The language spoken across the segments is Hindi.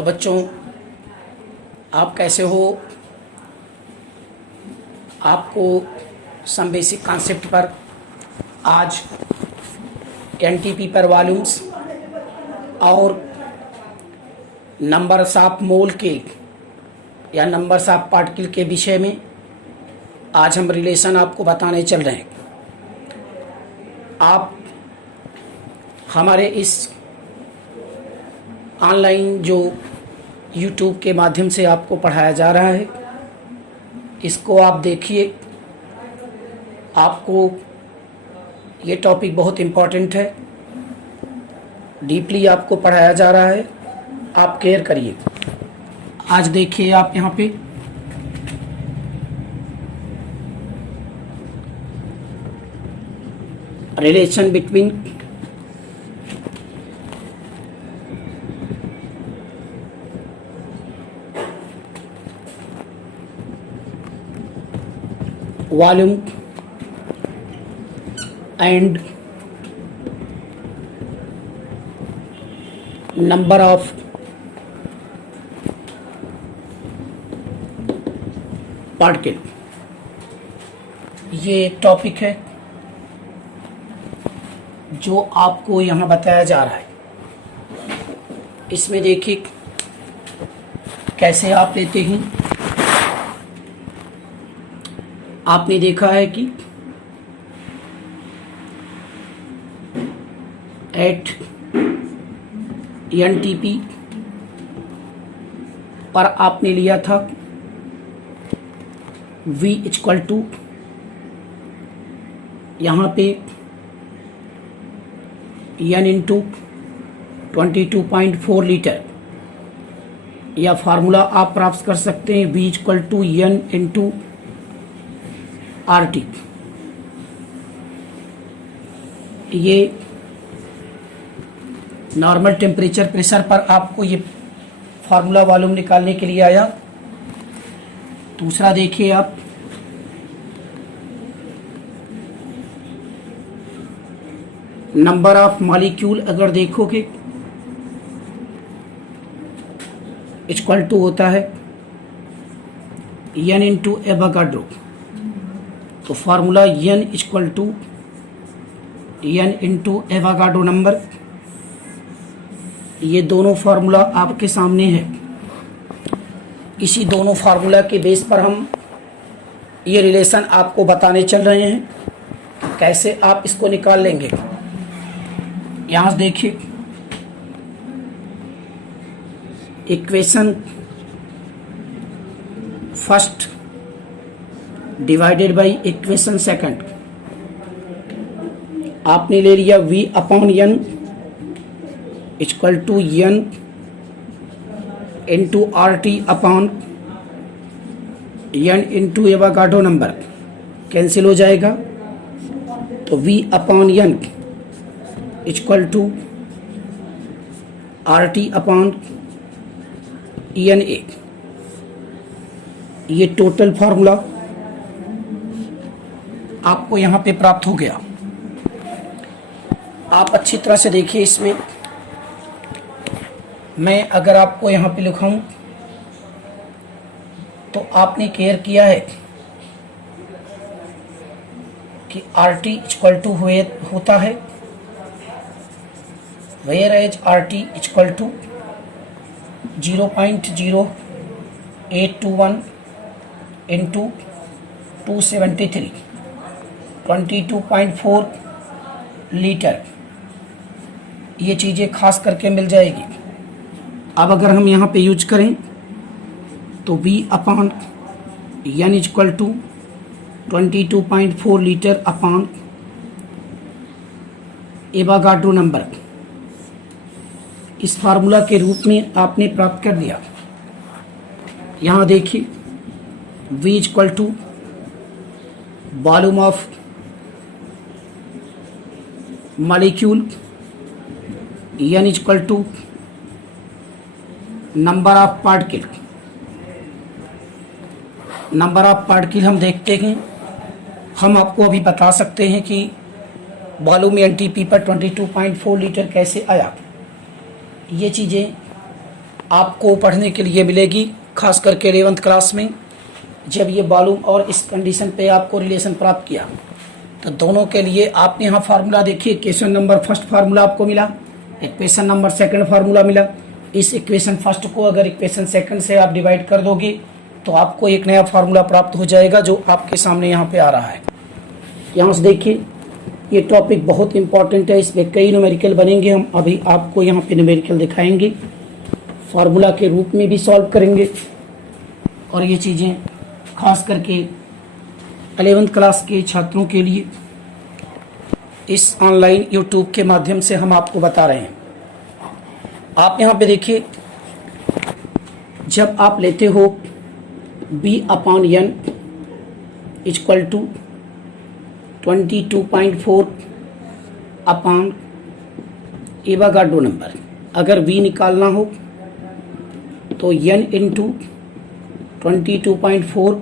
हेलो बच्चों, आप कैसे हो। आपको सम बेसिक कॉन्सेप्ट पर आज एनटीपी पर वॉल्यूम्स और नंबर्स ऑफ मोल के या नंबर्स ऑफ पार्टिकल के विषय में आज हम रिलेशन आपको बताने चल रहे हैं। आप हमारे इस ऑनलाइन जो YouTube के माध्यम से आपको पढ़ाया जा रहा है, इसको आप देखिए। आपको ये टॉपिक बहुत इम्पोर्टेंट है, डीपली आपको पढ़ाया जा रहा है, आप केयर करिए। आज देखिए आप यहाँ पे relation between volume and number of particle, ये एक टॉपिक है जो आपको यहाँ बताया जा रहा है। इसमें देखिए कैसे आप लेते हैं। आपने देखा है कि एट एनटीपी पर आपने लिया था V इक्वल टू यहाँ पे n इंटू 22.4 लीटर, या फार्मूला आप प्राप्त कर सकते हैं V equal to n into RT। ये नॉर्मल टेम्परेचर प्रेशर पर आपको ये फार्मूला वॉल्यूम निकालने के लिए आया। दूसरा देखिए आप नंबर ऑफ मॉलिक्यूल अगर देखोगे इक्वल टू होता है n इंटू एवोगाड्रो। तो formula n equal to n into Avogadro number, ये दोनों फार्मूला आपके सामने है। इसी दोनों फार्मूला के बेस पर हम ये रिलेशन आपको बताने चल रहे हैं, कैसे आप इसको निकाल लेंगे। यहाँ देखिए equation first divided by equation second, आपने ले लिया V upon n equal to n into RT upon n into Avogadro number, cancel हो जाएगा। तो V upon n equal to RT upon NA, ये टोटल फार्मूला आपको यहाँ पे प्राप्त हो गया। आप अच्छी तरह से देखिए, इसमें मैं अगर आपको यहाँ पे लिखाऊं तो आपने केयर किया है कि RT इक्वल टू होता है where as RT equal to 0.0821 into 273 22.4 litre, ये चीज़ें खास करके मिल जाएगी। अब अगर हम यहाँ पे यूज करें तो V upon n equal to 22.4 litre upon Avogadro number, इस फार्मूला के रूप में आपने प्राप्त कर दिया। यहाँ देखिए V equal to volume of molecule, n equal to number of particle. Number of particle हम देखते हैं, हम आपको अभी बता सकते हैं कि वॉल्यूम एनटीपी पर 22.4 लीटर कैसे आया। ये चीज़ें आपको पढ़ने के लिए मिलेगी, खास करके 11th क्लास में जब ये वॉल्यूम और इस कंडीशन पे आपको रिलेशन प्राप्त किया तो दोनों के लिए आपने यहाँ फार्मूला देखिए। इक्वेशन नंबर फर्स्ट फार्मूला आपको मिला, इक्वेशन नंबर सेकंड फार्मूला मिला। इस इक्वेशन फर्स्ट को अगर इक्वेशन सेकंड से आप डिवाइड कर दोगे तो आपको एक नया फार्मूला प्राप्त हो जाएगा जो आपके सामने यहाँ पे आ रहा है। यहाँ से देखिए, ये टॉपिक बहुत इंपॉर्टेंट है, इसमें कई न्यूमेरिकल बनेंगे। हम अभी आपको यहाँ पे न्यूमेरिकल दिखाएंगे, फार्मूला के रूप में भी सॉल्व करेंगे और ये चीज़ें खास करके 11th क्लास के छात्रों के लिए इस ऑनलाइन यूट्यूब के माध्यम से हम आपको बता रहे हैं। आप यहाँ पे देखिए, जब आप लेते हो B/N equal to 22.4 upon Avogadro number, अगर V निकालना हो तो N into 22.4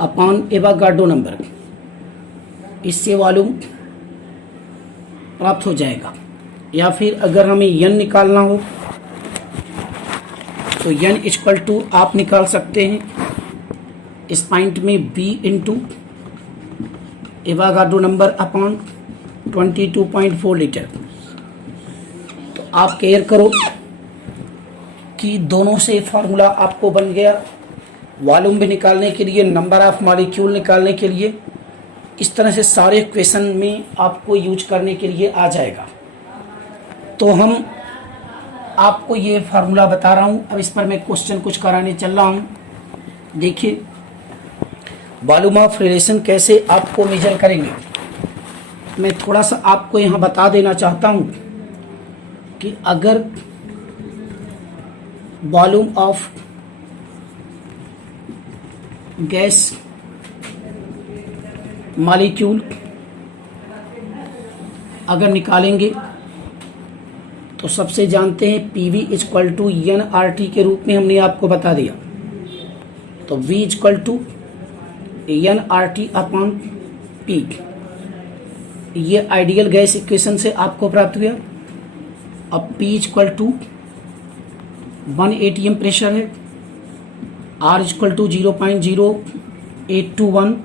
upon Avogadro number, इससे वॉल्यूम प्राप्त हो जाएगा। या फिर अगर हमें N निकालना हो तो N इक्वल टू आप निकाल सकते हैं इस पॉइंट में B into Avogadro number upon 22.4 litre. तो आप केयर करो कि दोनों से फार्मूला आपको बन गया, वॉल्यूम भी निकालने के लिए, नंबर ऑफ मॉलिक्यूल निकालने के लिए। इस तरह से सारे क्वेश्चन में आपको यूज करने के लिए आ जाएगा। तो हम आपको ये फार्मूला बता रहा हूँ, अब इस पर मैं क्वेश्चन कुछ कराने चल रहा हूँ। देखिए, वॉल्यूम ऑफ रिलेशन कैसे आपको मेजर करेंगे। मैं थोड़ा सा आपको यहाँ बता देना चाहता हूँ कि अगर वॉल्यूम ऑफ गैस मॉलिक्यूल अगर निकालेंगे तो सबसे जानते हैं PV इक्वल टू NRT के रूप में हमने आपको बता दिया। तो V equal to NRT upon P, ये आइडियल गैस इक्वेशन से आपको प्राप्त हुआ। अब P equal to 1 ATM pressure है, R equal to 0.0821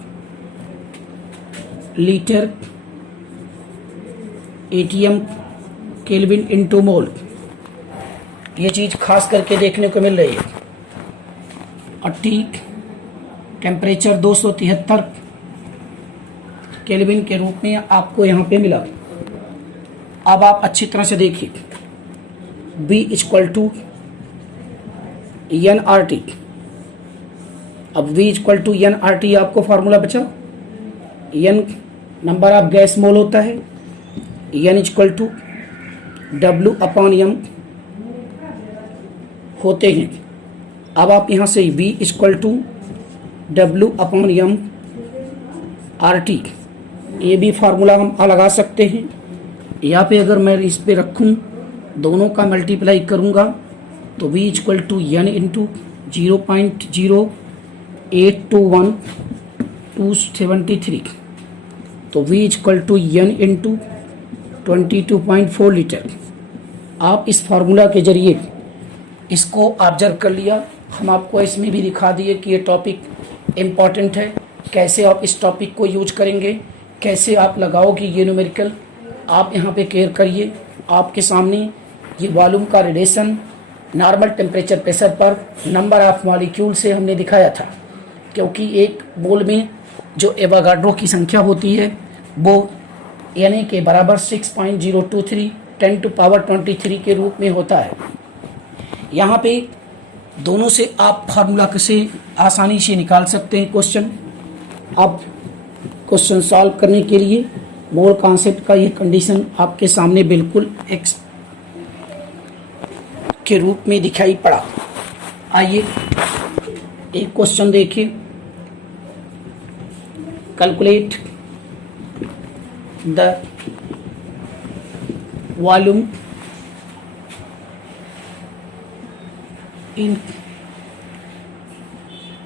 litre ATM kelvin into mole. ये चीज़ खास करके देखने को मिल रही है। और T टेम्परेचर 273 केल्विन के रूप में आपको यहाँ पे मिला। अब आप अच्छी तरह से देखिए, B इक्वल टू NRT। अब V इक्वल टू NRT आपको फार्मूला बचा, N number of gas mole होता है, N equal to W upon M होते हैं। अब आप यहाँ से V equal to W upon M RT, ये भी फार्मूला हम लगा सकते हैं। यहाँ पे अगर मैं इस पे रखूँ, दोनों का मल्टीप्लाई करूँगा तो V equal to N into 0.0821273, तो V equal to N into 22.4 litre. आप इस फार्मूला के जरिए इसको ऑब्जर्व कर लिया। हम आपको इसमें भी दिखा दिए कि ये टॉपिक इम्पॉर्टेंट है, कैसे आप इस टॉपिक को यूज करेंगे, कैसे आप लगाओगे ये न्यूमेरिकल। आप यहाँ पे केयर करिए, आपके सामने ये वॉल्यूम का रिलेशन नॉर्मल टेम्परेचर प्रेशर पर नंबर ऑफ मॉलिक्यूल से हमने दिखाया था, क्योंकि एक मोल में जो एवोगाड्रो की संख्या होती है वो यानी के बराबर 6.023 10⁻23 के रूप में होता है। यहाँ पे दोनों से आप फार्मूला से आसानी से निकाल सकते हैं क्वेश्चन। अब क्वेश्चन सॉल्व करने के लिए मोल कॉन्सेप्ट का ये कंडीशन आपके सामने बिल्कुल एक्स के रूप में दिखाई पड़ा। आइए एक क्वेश्चन देखिए। Calculate the volume in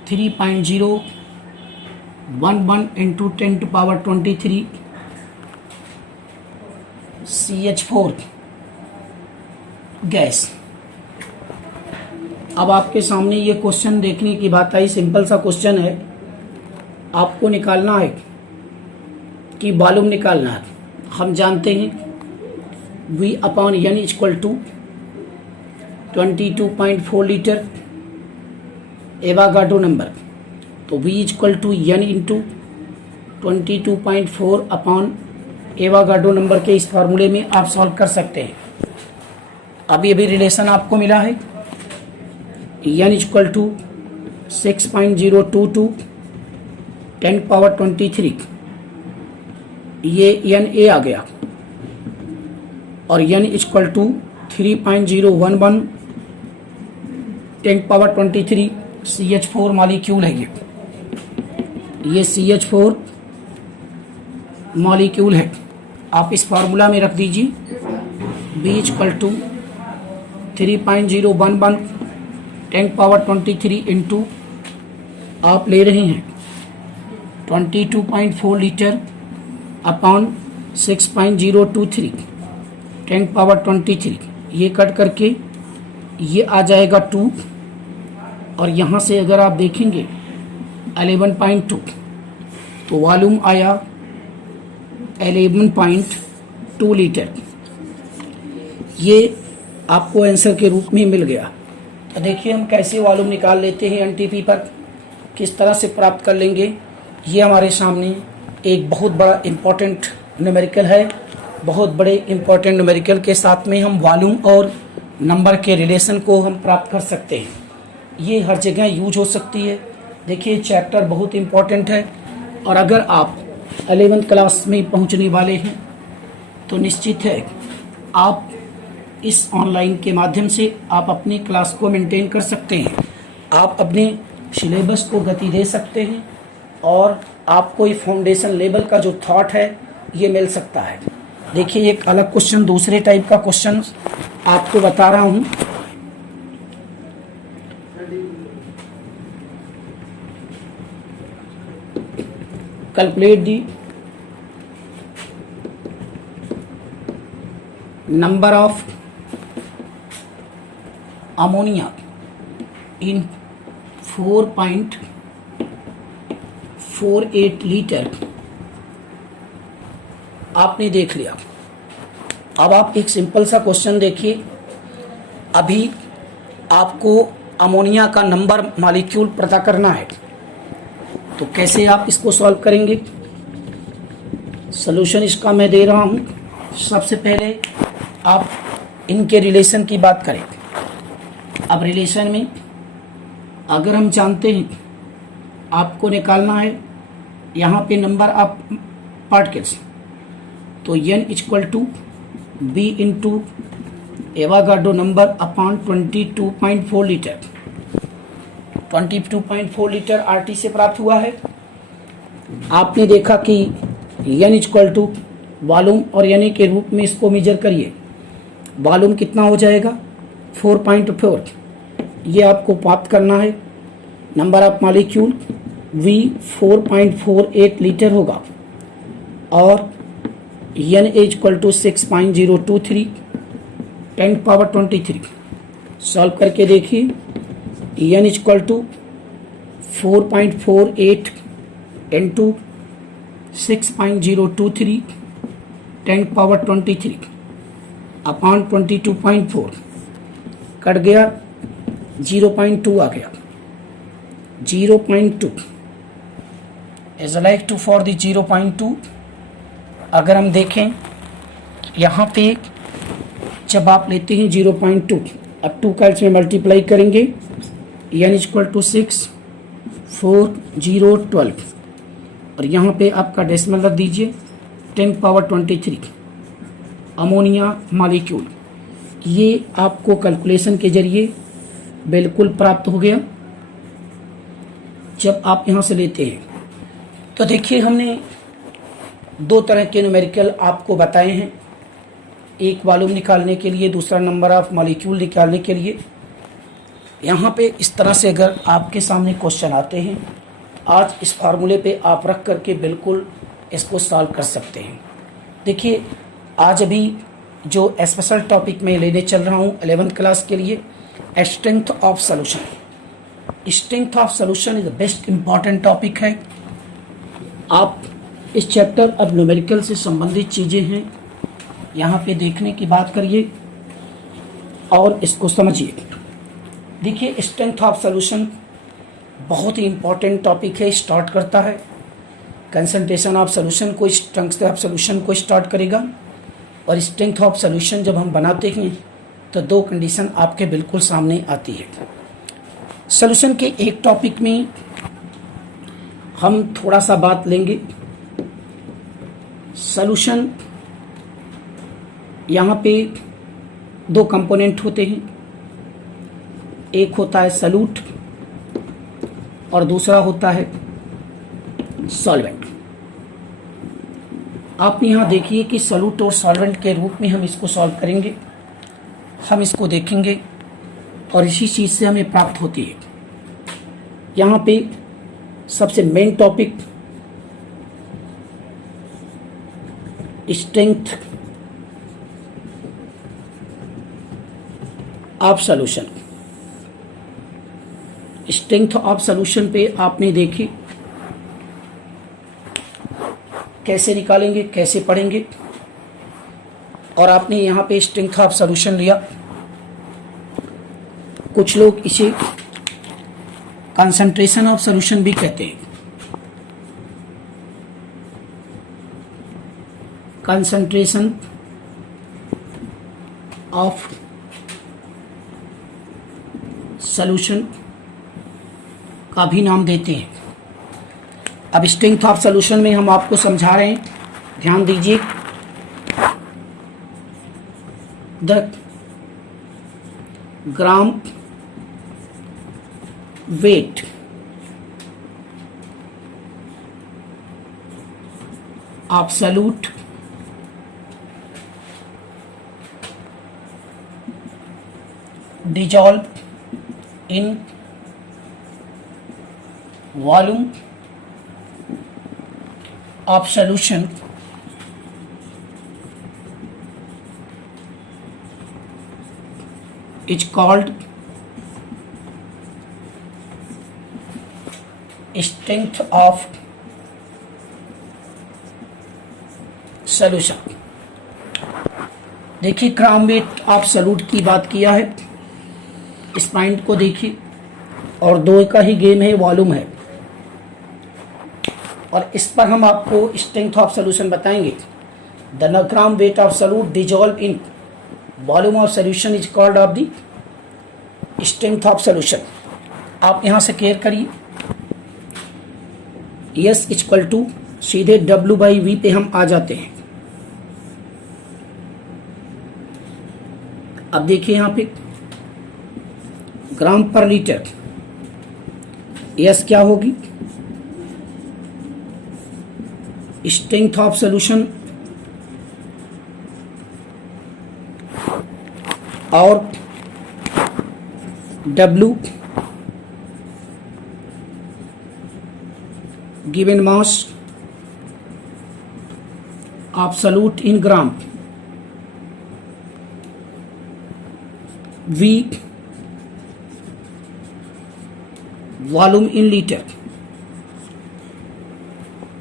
3.011 into 10⁻23 CH4 gas. अब आपके सामने ये क्वेश्चन देखने की बात आई, सिंपल सा क्वेश्चन है। आपको निकालना है कि वॉल्यूम निकालना है। हम जानते हैं V upon N equal to 22.4 litre Avogadro number. तो V equal to N into 22.4 upon Avogadro number के इस फार्मूले में आप सॉल्व कर सकते हैं। अभी रिलेशन आपको मिला है N इक्वल टू 6.022 10⁻23, ये NA आ गया, और N equal to 3.011 10⁻23 CH4 molecule है। ये CH4 मॉलिक्यूल है। आप इस फार्मूला में रख दीजिए B इक्वल टू 3.011 10⁻23 इंटू आप ले रहे हैं 22.4 लीटर अपॉन 6.023 10⁻23, ये कट करके ये आ जाएगा 2, और यहाँ से अगर आप देखेंगे 11.2, तो वॉल्यूम आया 11.2 लीटर। ये आपको आंसर के रूप में मिल गया। तो देखिए हम कैसे वॉल्यूम निकाल लेते हैं एनटीपी पर, किस तरह से प्राप्त कर लेंगे। ये हमारे सामने एक बहुत बड़ा इम्पोर्टेंट न्यूमेरिकल है। बहुत बड़े इम्पोर्टेंट न्यूमेरिकल के साथ में हम वॉल्यूम और नंबर के रिलेशन को हम प्राप्त कर सकते हैं। ये हर जगह यूज हो सकती है। देखिए चैप्टर बहुत इम्पोर्टेंट है, और अगर आप 11th क्लास में पहुंचने वाले हैं तो निश्चित है आप इस ऑनलाइन के माध्यम से आप अपनी क्लास को मेंटेन कर सकते हैं। आप अपने सिलेबस को गति दे सकते हैं, और आपको ये फाउंडेशन लेवल का जो थॉट है ये मिल सकता है। देखिए एक अलग क्वेश्चन, दूसरे टाइप का क्वेश्चन आपको बता रहा हूँ। Calculate the number of ammonia in 4.48 litre. आपने देख लिया। अब आप एक सिंपल सा क्वेश्चन देखिए। अभी आपको अमोनिया का नंबर मॉलिक्यूल पता करना है, तो कैसे आप इसको सॉल्व करेंगे। सॉल्यूशन इसका मैं दे रहा हूँ। सबसे पहले आप इनके रिलेशन की बात करें। अब रिलेशन में अगर हम जानते हैं आपको निकालना है यहाँ पे नंबर ऑफ पार्टिकल्स, तो N equal to B into Avogadro number upon 22.4 litre. 22.4 litre RT से प्राप्त हुआ है। आपने देखा कि N इक्वल टू वॉल्यूम और यानी के रूप में इसको मेजर करिए। वॉल्यूम कितना हो जाएगा 4.4, ये आपको प्राप्त करना है। Number of molecule V 4.48 litre होगा, और N इक्वल टू 6.023 10⁻23। सॉल्व करके देखिए N equal to 4.48 into 6.023 10⁻23 upon 22.4 cut गया, 0.2 आ गया। 0.2 is like to for the 0.2। अगर हम देखें यहाँ पे जब आप लेते हैं 0.2, अब 2 का इसमें मल्टीप्लाई करेंगे, N इक्वल टू 6 4 0 12, और यहाँ पे आपका डेसिमल रख दीजिए 10⁻23 अमोनिया मॉलिक्यूल। ये आपको कैलकुलेशन के जरिए बिल्कुल प्राप्त हो गया जब आप यहाँ से लेते हैं। तो देखिए हमने 2 तरह के न्यूमेरिकल आपको बताए हैं, एक वॉल्यूम निकालने के लिए, दूसरा नंबर ऑफ मॉलिक्यूल निकालने के लिए। यहाँ पे इस तरह से अगर आपके सामने क्वेश्चन आते हैं, आज इस फार्मूले पे आप रख करके बिल्कुल इसको सॉल्व कर सकते हैं। देखिए आज अभी जो स्पेशल टॉपिक मैं लेने चल रहा हूँ 11th क्लास के लिए, strength of solution. Strength of solution is the best important topic है। आप इस चैप्टर अब न्यूमेरिकल से संबंधित चीज़ें हैं यहाँ पे देखने की बात करिए और इसको समझिए। देखिए, स्ट्रेंथ ऑफ सॉल्यूशन बहुत ही इंपॉर्टेंट टॉपिक है। स्टार्ट करता है कंसंट्रेशन ऑफ सॉल्यूशन को, स्ट्रेंथ ऑफ सॉल्यूशन को स्टार्ट करेगा। और स्ट्रेंथ ऑफ सॉल्यूशन जब हम बनाते हैं तो दो कंडीशन आपके बिल्कुल सामने आती है। सॉल्यूशन के एक टॉपिक में हम थोड़ा सा बात लेंगे। सॉल्यूशन यहाँ पे दो कंपोनेंट होते हैं, एक होता है सॉल्यूट और दूसरा होता है सॉल्वेंट। आप यहाँ देखिए कि सॉल्यूट और सॉल्वेंट के रूप में हम इसको सॉल्व करेंगे, हम इसको देखेंगे और इसी चीज़ से हमें प्राप्त होती है। यहाँ पे सबसे main topic strength of solution. Strength of solution पे आपने देखी कैसे निकालेंगे, कैसे पढ़ेंगे। और आपने यहाँ पे स्ट्रेंथ ऑफ सॉल्यूशन लिया, कुछ लोग इसे कंसंट्रेशन ऑफ सॉल्यूशन भी कहते हैं। कंसंट्रेशन ऑफ सॉल्यूशन का भी नाम देते हैं। अब स्ट्रेंथ ऑफ सॉल्यूशन में हम आपको समझा रहे हैं, ध्यान दीजिए। The gram weight of solute dissolve in volume of solution is called strength of solution। देखिए, ग्राम वेट ऑफ सॉल्यूट की बात किया है, इस पॉइंट को देखिए। और दो का ही गेम है, वॉल्यूम है, और इस पर हम आपको स्ट्रेंथ ऑफ सॉल्यूशन बताएंगे। The gram weight of solute dissolve in volume of solution is called off the strength of solution. आप यहां से क्लियर करिए। यस इक्वल टू सीधे W/V पे हम आ जाते हैं। अब देखिए यहां पे ग्राम पर लीटर, यस क्या होगी, स्ट्रेंथ ऑफ सॉल्यूशन, और W given mass of solute in gram, V volume in litre.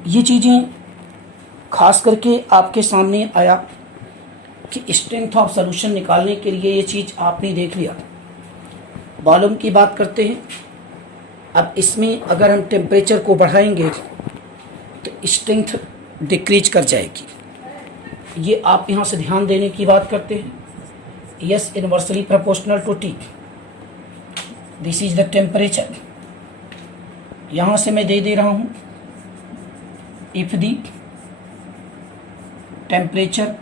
ये चीज़ें खास करके आपके सामने आया कि स्ट्रेंथ ऑफ सॉल्यूशन निकालने के लिए ये चीज़ आपने देख लिया। वॉल्यूम की बात करते हैं। अब इसमें अगर हम टेम्परेचर को बढ़ाएंगे तो स्ट्रेंथ डिक्रीज कर जाएगी। ये आप यहाँ से ध्यान देने की बात करते हैं। Yes inversely proportional to T, this is the temperature. यहाँ से मैं दे रहा हूँ, if the temperature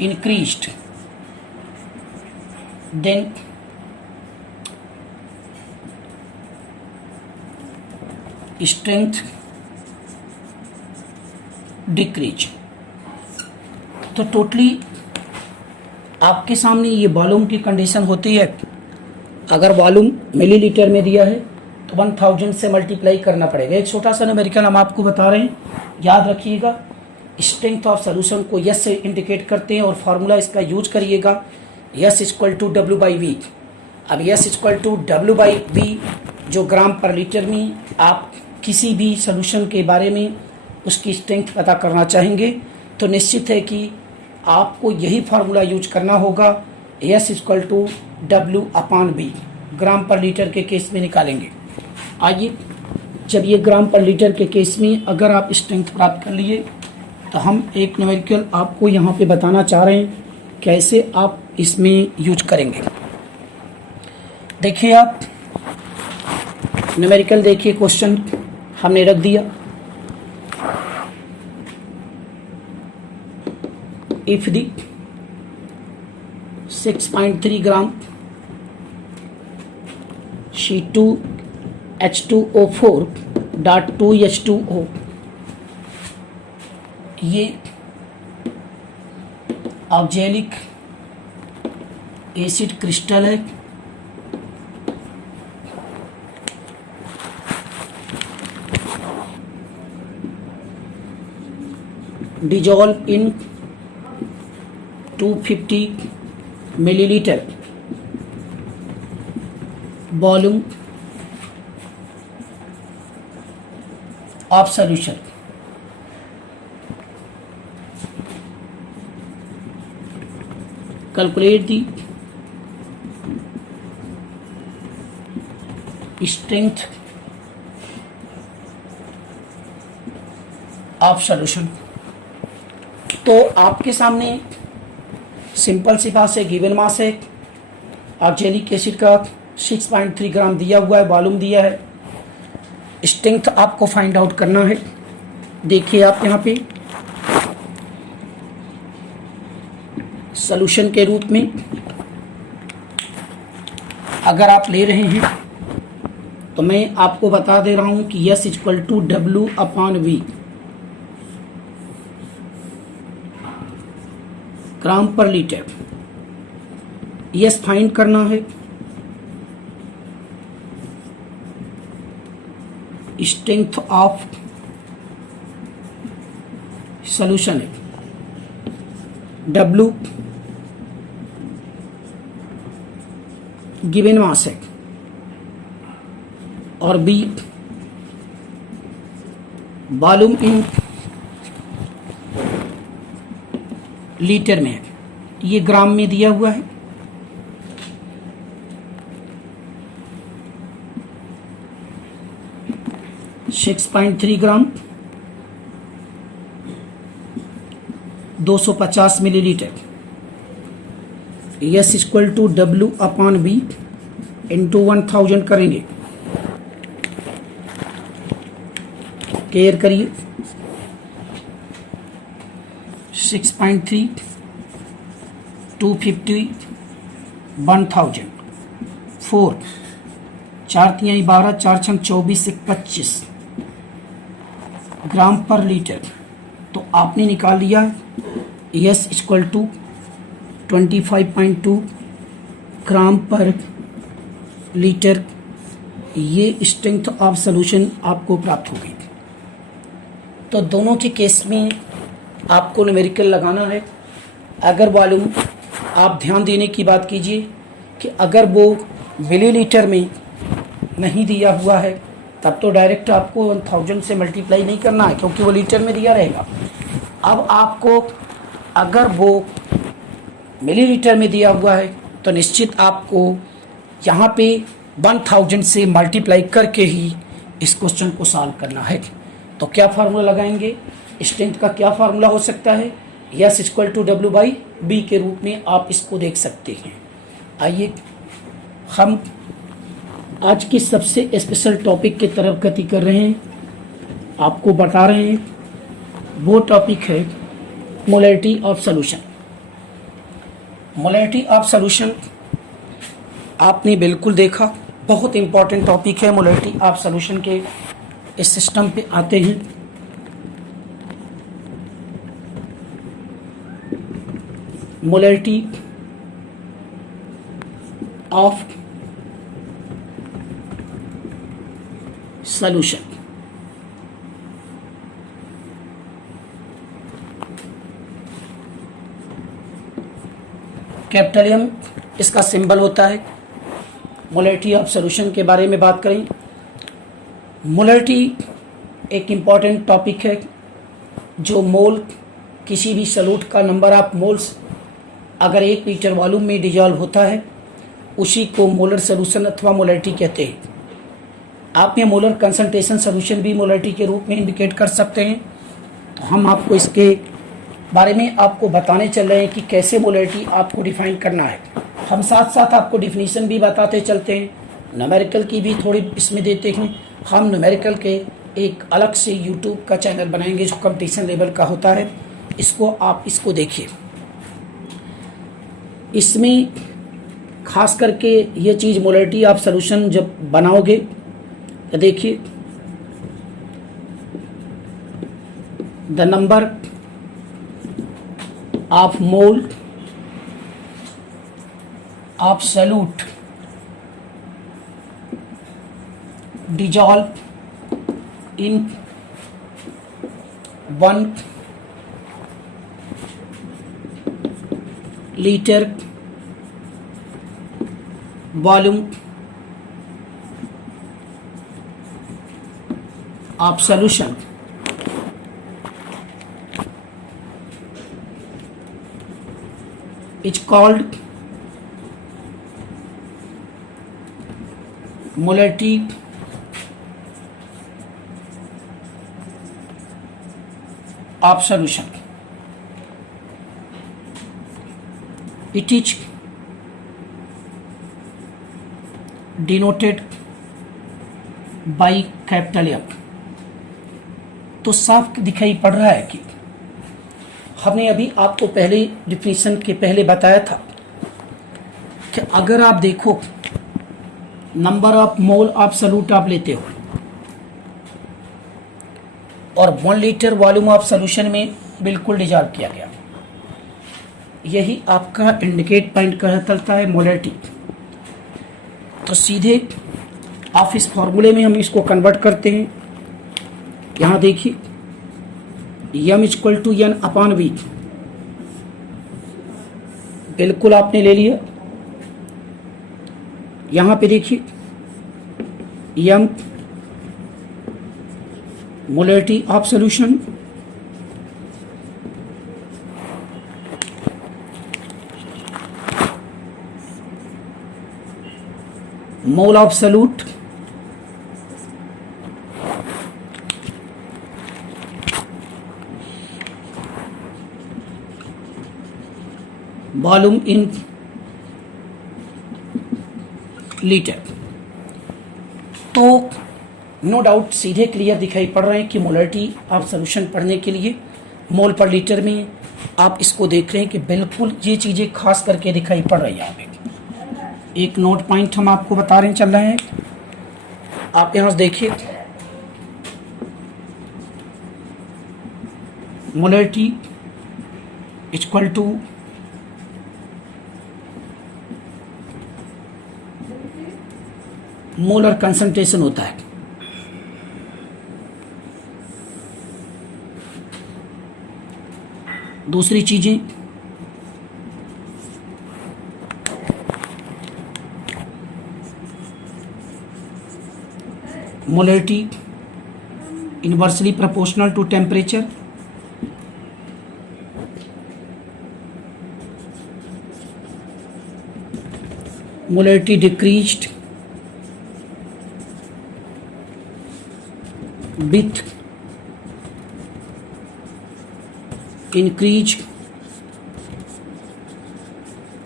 increased, then strength decrease। तो टोटली आपके सामने ये वॉल्यूम की कंडीशन होती है। अगर वॉल्यूम मिलीलीटर में दिया है तो 1000 से मल्टीप्लाई करना पड़ेगा। एक छोटा सा न्यूमेरिकल हम आपको बता रहे हैं। याद रखिएगा, स्ट्रेंथ ऑफ सोल्यूशन को यस से इंडिकेट करते हैं और फार्मूला इसका यूज करिएगा, S equal to W by V. अब S equal to W by V जो ग्राम पर लीटर में आप किसी भी सोल्यूशन के बारे में उसकी स्ट्रेंथ पता करना चाहेंगे तो निश्चित है कि आपको यही फार्मूला यूज करना होगा, S equal to W upon B gram पर लीटर के केस में निकालेंगे। आइए, जब ये ग्राम पर लीटर के केस में अगर आप स्ट्रेंथ प्राप्त कर लिए तो हम एक न्यूमेरिकल आपको यहाँ पे बताना चाह रहे हैं कैसे आप इसमें यूज करेंगे। देखिए, आप न्यूमेरिकल देखिए, क्वेश्चन हमने रख दिया, इफ दी 6.3 ग्राम C2H2O4.2H2O ये ऑक्जेलिक एसिड क्रिस्टल है, dissolve in 250 millilitre volume of solution. Calculate the strength of solution. तो आपके सामने सिंपल सी बात है, गिवन मास है, ऑक्जेलिक एसिड का 6.3 ग्राम दिया हुआ है, वॉल्यूम दिया है, स्ट्रेंथ आपको फाइंड आउट करना है। देखिए आप यहाँ पे सॉल्यूशन के रूप में अगर आप ले रहे हैं तो मैं आपको बता दे रहा हूं कि S equal to W upon V gram पर लीटर। यस फाइंड करना है, स्ट्रेंथ ऑफ सॉल्यूशन है, डब्ल्यू गिवन मास है और बी वॉल्यूम इन लीटर में है। ये ग्राम में दिया हुआ है, six 6.3 gram 250 millilitre. S equal to W upon V into 1000 करेंगे। केयर करिए, 6.3 250 1000 4 4 तिहाई 12 4 छंग 24 25 ग्राम पर लीटर। तो आपने निकाल लिया यस इक्वल टू 25.2 ग्राम पर लीटर। ये स्ट्रेंथ ऑफ सॉल्यूशन आपको प्राप्त होगी। तो दोनों के केस में आपको न्यूमेरिकल लगाना है। अगर वॉल्यूम आप ध्यान देने की बात कीजिए कि अगर वो मिलीलीटर में नहीं दिया हुआ है तब तो डायरेक्ट आपको 1000 से मल्टीप्लाई नहीं करना है क्योंकि वो लीटर में दिया रहेगा। अब आपको अगर वो मिलीलीटर में दिया हुआ है तो निश्चित आपको यहाँ पे 1000 से मल्टीप्लाई करके ही इस क्वेश्चन को सॉल्व करना है। तो क्या फार्मूला लगाएंगे? स्ट्रेंथ का क्या फार्मूला हो सकता है? S equal to W by V के रूप में आप इसको देख सकते हैं। आइए हम आज की सबसे स्पेशल टॉपिक की तरफ गति कर रहे हैं। आपको बता रहे हैं वो टॉपिक है molarity of solution. Molarity of solution आपने बिल्कुल देखा, बहुत इंपॉर्टेंट टॉपिक है। मोलैरिटी ऑफ सॉल्यूशन के इस सिस्टम पे आते हैं। Molarity of solution capital M इसका सिंबल होता है। मोलैरिटी ऑफ सॉल्यूशन के बारे में बात करें, मोलैरिटी एक इम्पॉर्टेंट टॉपिक है। जो मोल किसी भी सॉल्यूट का नंबर ऑफ मोल्स अगर 1 लीटर वॉल्यूम में डिजॉल्व होता है उसी को मोलर सॉल्यूशन अथवा मोलैरिटी कहते हैं। आप ये मोलर कंसंट्रेशन सॉल्यूशन भी मोलैरिटी के रूप में इंडिकेट कर सकते हैं। तो हम आपको इसके बारे में आपको बताने चल रहे हैं कि कैसे मोलैरिटी आपको डिफाइन करना है। हम साथ साथ आपको डिफिनीशन भी बताते चलते हैं, न्यूमेरिकल की भी थोड़ी इसमें देते हैं। हम न्यूमेरिकल के एक अलग से यूट्यूब का चैनल बनाएंगे जो कंपटीशन लेवल का होता है, आप इसको देखिए। इसमें खास करके ये चीज़ मोलैरिटी ऑफ सॉल्यूशन जब बनाओगे तो देखिए, the number of mole of solute dissolve in 1 liter volume of solution is called molarity of solution. It is denoted by capital M। तो साफ दिखाई पड़ रहा है कि हमने अभी आपको पहले डिफिनीशन के पहले बताया था कि अगर आप देखो number of mole of solute आप लेते हो और 1 लीटर वॉल्यूम ऑफ सॉल्यूशन में बिल्कुल डिजॉल्व किया गया, यही आपका इंडिकेट पॉइंट कहलाता है मोलैरिटी। तो सीधे आप इस फॉर्मूले में हम इसको कन्वर्ट करते हैं। यहाँ देखिए m equal to n upon V, बिल्कुल आपने ले लिया। यहाँ पे देखिए m molarity of solution, mole of solute, volume in litre. तो नो डाउट सीधे क्लियर दिखाई पड़ रहे हैं कि मोलैरिटी ऑफ सॉल्यूशन पढ़ने के लिए मोल पर लीटर में आप इसको देख रहे हैं कि बिल्कुल ये चीज़ें खास करके दिखाई पड़ रही है। यहाँ पे एक नोट पॉइंट हम आपको बता रहे हैं, चल रहे हैं। आप यहाँ देखिए molarity equal to molar concentration होता है। दूसरी चीजें molarity inversely proportional to temperature, molarity decreased with increase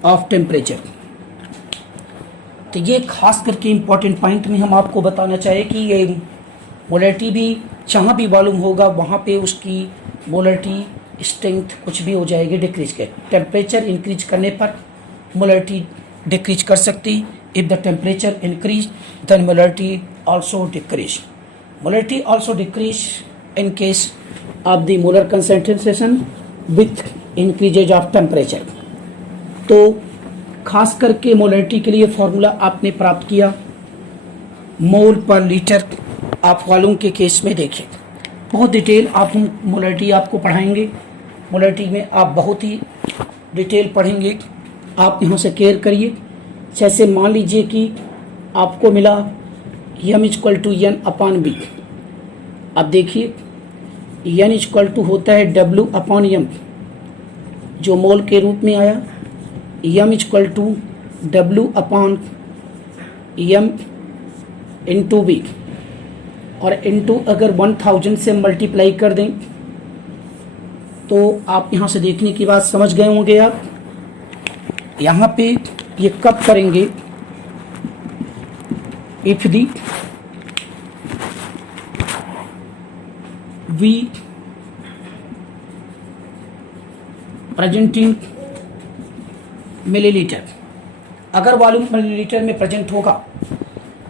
of temperature। तो ये खास करके इम्पोर्टेंट पॉइंट में हम आपको बताना चाहे कि ये मोलैरिटी भी जहाँ भी वॉल्यूम होगा वहाँ पे उसकी मोलैरिटी स्ट्रेंथ कुछ भी हो जाएगी डिक्रीज के। टेम्परेचर इंक्रीज करने पर मोलैरिटी डिक्रीज कर सकती। If the temperature increase then molarity also decrease. Molarity also decrease in case of the molar concentration with increases of temperature। तो खास करके मोलैरिटी के लिए फॉर्मूला आपने प्राप्त किया मोल पर लीटर आप वॉल्यूम के केस में। देखिए बहुत डिटेल आप मोलैरिटी आपको पढ़ाएंगे। मोलैरिटी में आप बहुत ही डिटेल पढ़ेंगे। आप यहाँ से केयर करिए। जैसे मान लीजिए कि आपको मिला m equal to N upon V. अब देखिए n इक्वल टू होता है W अपॉन m, जो मोल के रूप में आया। m equal to W upon m into V, और इंटू अगर 1000 से मल्टीप्लाई कर दें तो आप यहाँ से देखने की बात समझ गए होंगे। आप यहाँ पे ये कब करेंगे, if the V present in millilitre. अगर वॉल्यूम मिलीलीटर में प्रेजेंट होगा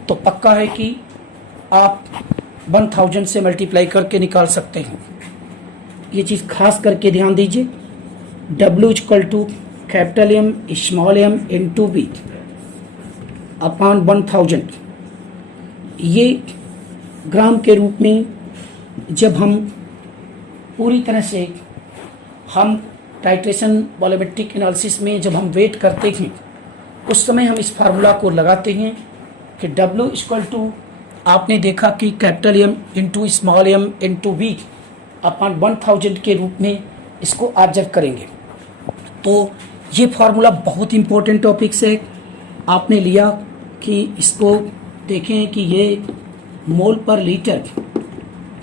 तो पक्का है कि आप 1000 से मल्टीप्लाई करके निकाल सकते हैं। ये चीज़ खास करके ध्यान दीजिए। W equal to capital M small m into V upon 1000। ये ग्राम के रूप में जब हम पूरी तरह से हम टाइट्रेशन वॉल्यूमेट्रिक एनालिसिस में जब हम वेट करते हैं उस समय हम इस फार्मूला को लगाते हैं कि W इक्वल टू आपने देखा कि capital M into small m into V upon 1000 के रूप में इसको ऑब्जर्व करेंगे। तो ये फार्मूला बहुत इंपॉर्टेंट टॉपिक से आपने लिया कि इसको देखें कि ये मोल पर लीटर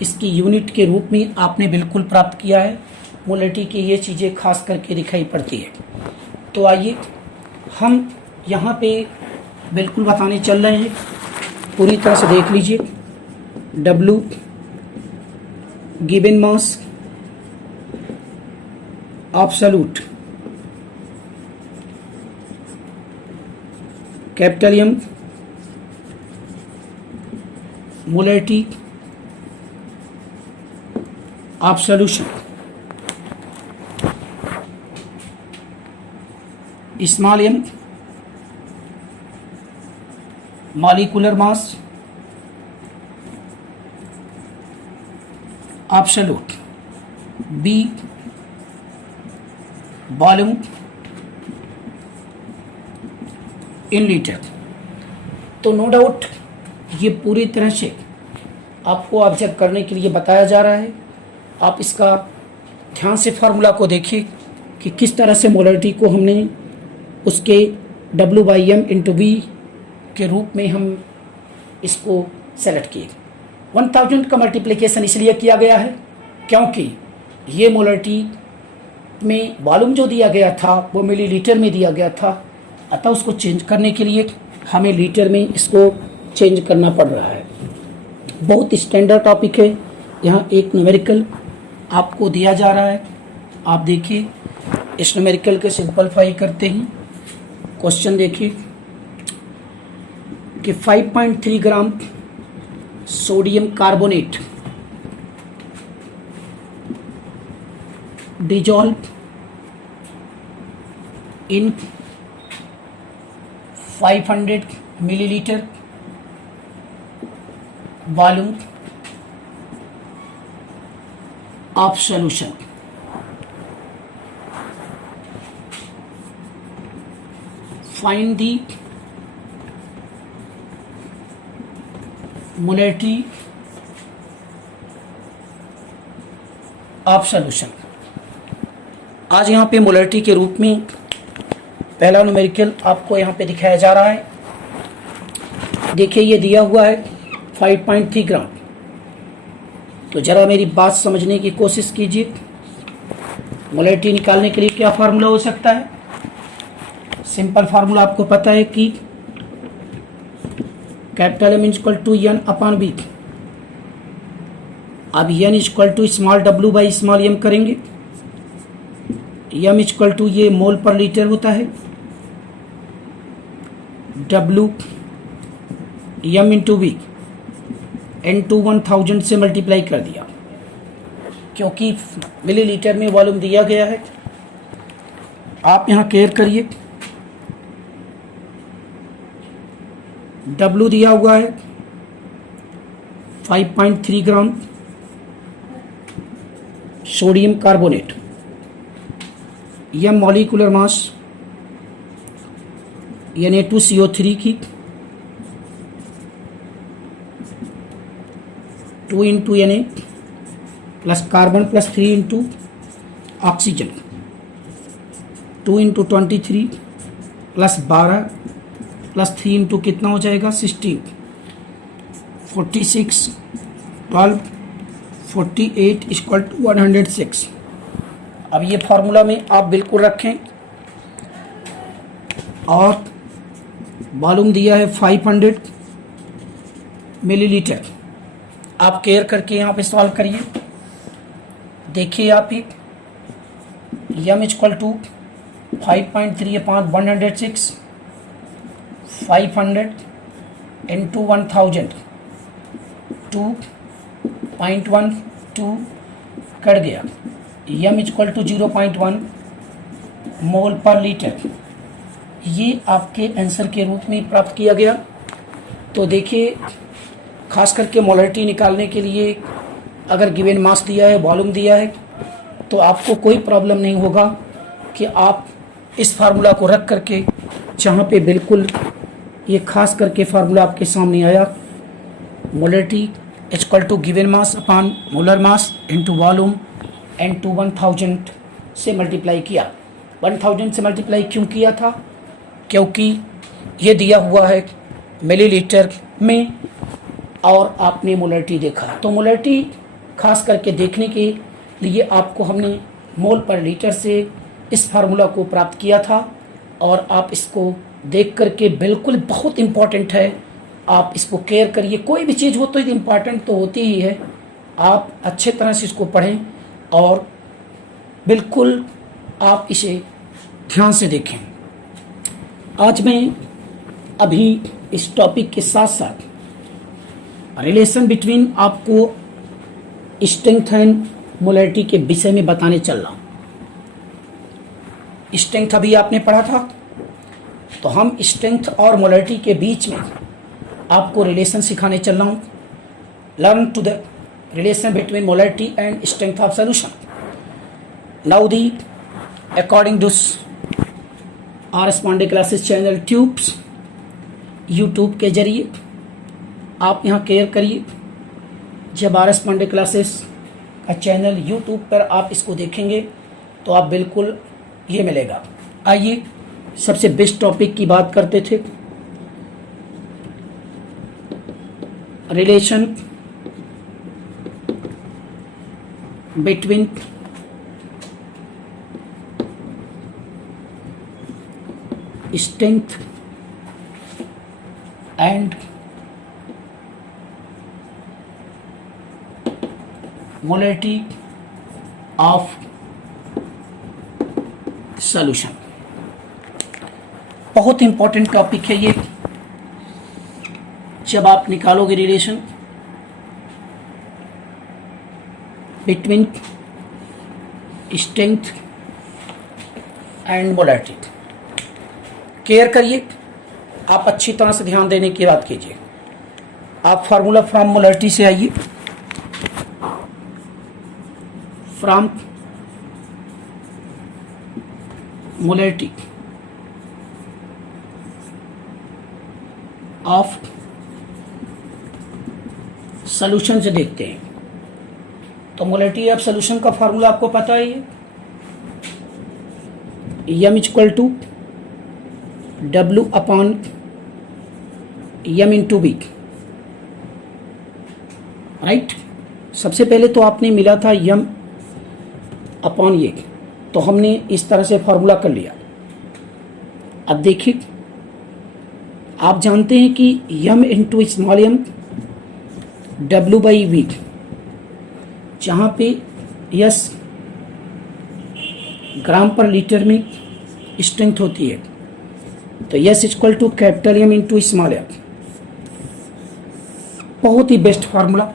इसकी यूनिट के रूप में आपने बिल्कुल प्राप्त किया है। मोलिटी की ये चीज़ें खास करके दिखाई पड़ती है। तो आइए हम यहाँ पे बिल्कुल बताने चल रहे हैं, पूरी तरह से देख लीजिए। W given mass absolute capital M molarity of solution small m molecular mass absolute, B volume in litre. तो नो डाउट ये पूरी तरह से आपको ऑब्जर्व करने के लिए बताया जा रहा है। आप इसका ध्यान से फार्मूला को देखिए कि किस तरह से मोलरिटी को हमने उसके W/m इंटू बी के रूप में हम इसको सेलेक्ट किए। 1000 का मल्टीप्लिकेशन इसलिए किया गया है क्योंकि ये मोलरिटी में वॉल्यूम जो दिया गया था वो मिलीलीटर में दिया गया था, अतः उसको चेंज करने के लिए हमें लीटर में इसको चेंज करना पड़ रहा है। बहुत स्टैंडर्ड टॉपिक है। यहाँ एक न्यूमेरिकल आपको दिया जा रहा है, आप देखिए इस न्यूमेरिकल के सिंपलीफाई करते हैं। क्वेश्चन देखिए कि 5.3 gram sodium carbonate dissolve in 500 millilitre volume of solution. Find the molarity of solution. आज यहाँ पे मोलरिटी के रूप में पहला न्यूमेरिकल आपको यहाँ पे दिखाया जा रहा है। देखिए ये दिया हुआ है 5.3 ग्राम। तो जरा मेरी बात समझने की कोशिश कीजिए। मोलरिटी निकालने के लिए क्या फार्मूला हो सकता है? सिंपल फार्मूला आपको पता है कि capital M equal to n upon V. अब n equal to small w by small m करेंगे। m इक्वल टू ये मोल पर लीटर होता है, w m into V into 1000 से मल्टीप्लाई कर दिया क्योंकि मिलीलीटर में वॉल्यूम दिया गया है। आप यहाँ केयर करिए, W दिया हुआ है 5.3 ग्राम सोडियम कार्बोनेट, यह मॉलिक्यूलर मास Na2CO3 की 2 into Na plus carbon plus 3 into oxygen 2 into 23 plus 12 plus 3 into कितना हो जाएगा 16 46 12 48 इक्वल टू 106। अब ये फार्मूला में आप बिल्कुल रखें और वॉल्यूम दिया है 500 मिलीलीटर। आप केयर करके यहाँ पे सॉल्व करिए। देखिए आप ही M equal to 5.3 upon 106 500 into 1000 2.12 cut गया। यम इक्वल टू 0.1 मोल पर लीटर। ये आपके आंसर के रूप में प्राप्त किया गया। तो देखिए खास करके मोलरिटी निकालने के लिए अगर गिवन मास दिया है, वॉल्यूम दिया है, तो आपको कोई प्रॉब्लम नहीं होगा कि आप इस फार्मूला को रख करके जहाँ पे बिल्कुल ये खास करके फार्मूला आपके सामने आया, molarity equal to given mass upon molar mass into volume into 1000 से मल्टीप्लाई किया। 1000 से मल्टीप्लाई क्यों किया था? क्योंकि ये दिया हुआ है मिलीलीटर में और आपने मोलरिटी देखा। तो मोलरिटी खास करके देखने के लिए आपको हमने मोल पर लीटर से इस फार्मूला को प्राप्त किया था और आप इसको देख करके बिल्कुल बहुत इम्पॉर्टेंट है, आप इसको केयर करिए। कोई भी चीज़ हो तो इम्पॉर्टेंट तो होती ही है। आप अच्छे तरह से इसको पढ़ें और बिल्कुल आप इसे ध्यान से देखें। आज मैं अभी इस टॉपिक के साथ साथ रिलेशन बिटवीन आपको स्ट्रेंथ एंड मोलरिटी के विषय में बताने चल रहा हूँ। स्ट्रेंथ अभी आपने पढ़ा था, तो हम स्ट्रेंथ और मोलरिटी के बीच में आपको रिलेशन सिखाने चल रहा हूँ। Learn to the relation between molarity and strength of solution. Now the according to RS. Pandey classes channel tubes YouTube के जरिए आप यहाँ केयर करिए। जब आर.एस. पांडे क्लासेस का चैनल यूट्यूब पर आप इसको देखेंगे तो आप बिल्कुल ये मिलेगा। आइए सबसे बेस्ट टॉपिक की बात करते थे, relation between strength and molarity of solution. बहुत इंपॉर्टेंट टॉपिक है ये। जब आप निकालोगे relation between strength and molarity, care करिए। आप अच्छी तरह से ध्यान देने की बात कीजिए। आप फार्मूला फ्रॉम मोलरिटी से आइए। फ्रॉम मोलरिटी ऑफ सॉल्यूशन से देखते हैं। तो मोलरिटी ऑफ सॉल्यूशन का फार्मूला आपको पता है, M equal to W upon M into B, right. सबसे पहले तो आपने मिला था यम अपॉन ये, तो हमने इस तरह से फार्मूला कर लिया। अब देखिए आप जानते हैं कि M into small M W by V, जहाँ पे यस ग्राम पर लीटर में स्ट्रेंथ होती है, तो S equal to capital M into small m. बहुत ही बेस्ट फार्मूला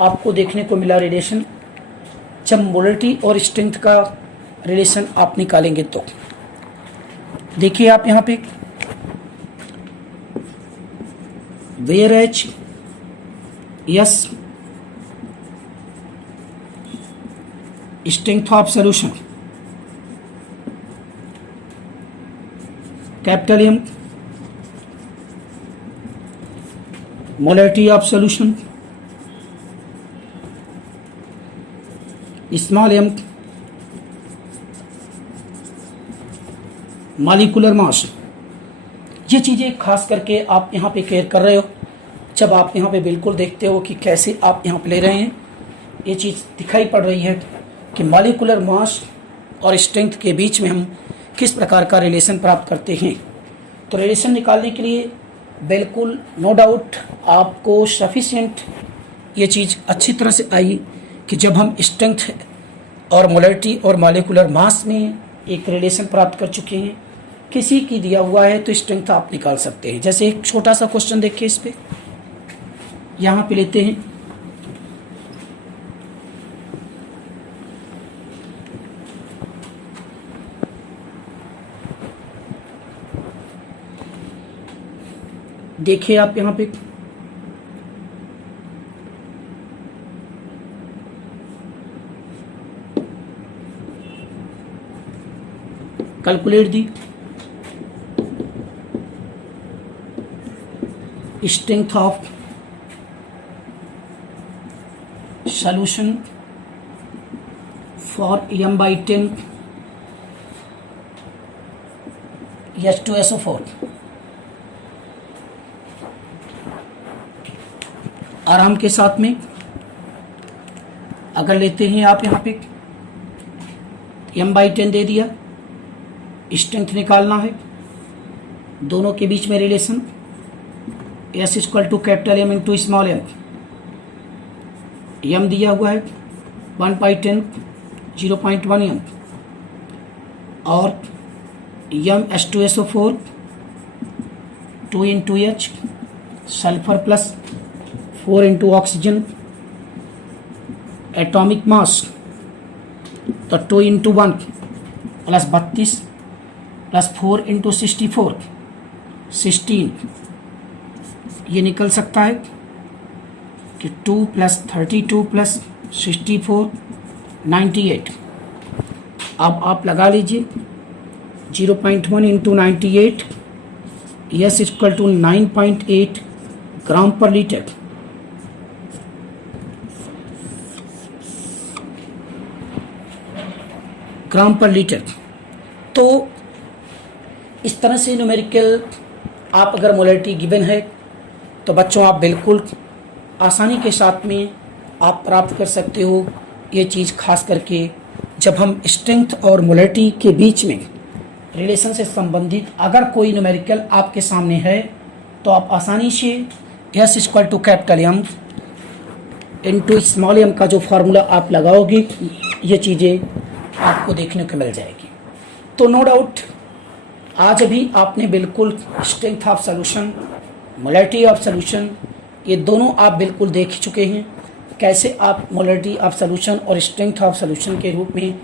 आपको देखने को मिला रिलेशन। जब मोलरिटी और स्ट्रेंथ का रिलेशन आप निकालेंगे तो देखिए आप यहाँ पे where H S strength of solution capital M, molarity of solution, small m, molecular mass. ये चीज़ें खास करके आप यहाँ पे केयर कर रहे हो जब आप यहाँ पे बिल्कुल देखते हो कि कैसे आप यहाँ पे ले रहे हैं। ये चीज़ दिखाई पड़ रही है कि मॉलिक्यूलर मास और स्ट्रेंथ के बीच में हम किस प्रकार का रिलेशन प्राप्त करते हैं। तो रिलेशन निकालने के लिए बिल्कुल नो डाउट आपको सफिशिएंट ये चीज़ अच्छी तरह से आई कि जब हम स्ट्रेंथ और मोलैरिटी और मॉलिक्यूलर मास में एक रिलेशन प्राप्त कर चुके हैं, किसी की दिया हुआ है तो स्ट्रेंथ आप निकाल सकते हैं। जैसे एक छोटा सा क्वेश्चन देखिए, इस पे यहाँ पे लेते हैं, देखिए आप यहाँ पे calculate the strength of solution for m/10 H2SO4। आराम के साथ में अगर लेते हैं आप यहाँ पे m/10 दे दिया, स्ट्रेंथ निकालना है, दोनों के बीच में relation S equal to capital M into small m, m दिया हुआ है 1/10 0.1 m और m H2SO4 2 into H sulphur plus 4 into oxygen, atomic mass तो 2 इंटू 1 प्लस 32 प्लस 4 इंटू 64 16, ये निकल सकता है कि 2 प्लस 32 प्लस 64 98। अब आप लगा लीजिए 0.1 इंटू 98 यस इक्वल टू 9.8 ग्राम पर लीटर। ग्राम पर लीटर। तो इस तरह से न्यूमेरिकल आप अगर मोलैरिटी गिवन है तो बच्चों आप बिल्कुल आसानी के साथ में आप प्राप्त कर सकते हो। ये चीज़ खास करके जब हम स्ट्रेंथ और मोलैरिटी के बीच में रिलेशन से संबंधित अगर कोई न्यूमेरिकल आपके सामने है तो आप आसानी से S equal to capital M into small m का जो फार्मूला आप लगाओगे, ये चीज़ें आपको देखने को मिल जाएगी। तो नो डाउट आज अभी आपने बिल्कुल strength of solution, molarity of solution, ये दोनों आप बिल्कुल देख चुके हैं। कैसे आप मोलैरिटी ऑफ सॉल्यूशन और स्ट्रेंथ ऑफ सॉल्यूशन के रूप में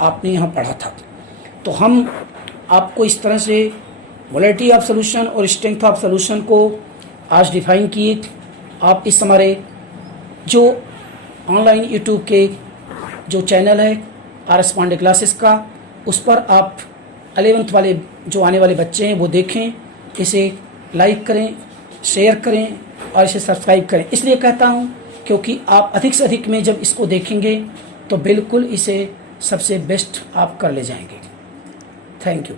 आपने यहाँ पढ़ा था। तो हम आपको इस तरह से मोलैरिटी ऑफ सॉल्यूशन और स्ट्रेंथ ऑफ सॉल्यूशन को आज डिफाइन किए। आप इस हमारे जो ऑनलाइन यूट्यूब के जो चैनल है RS पांडे क्लासेस का, उस पर आप 11th वाले जो आने वाले बच्चे हैं वो देखें, इसे लाइक करें, शेयर करें और इसे सब्सक्राइब करें। इसलिए कहता हूँ क्योंकि आप अधिक से अधिक में जब इसको देखेंगे तो बिल्कुल इसे सबसे बेस्ट आप कर ले जाएंगे। Thank you.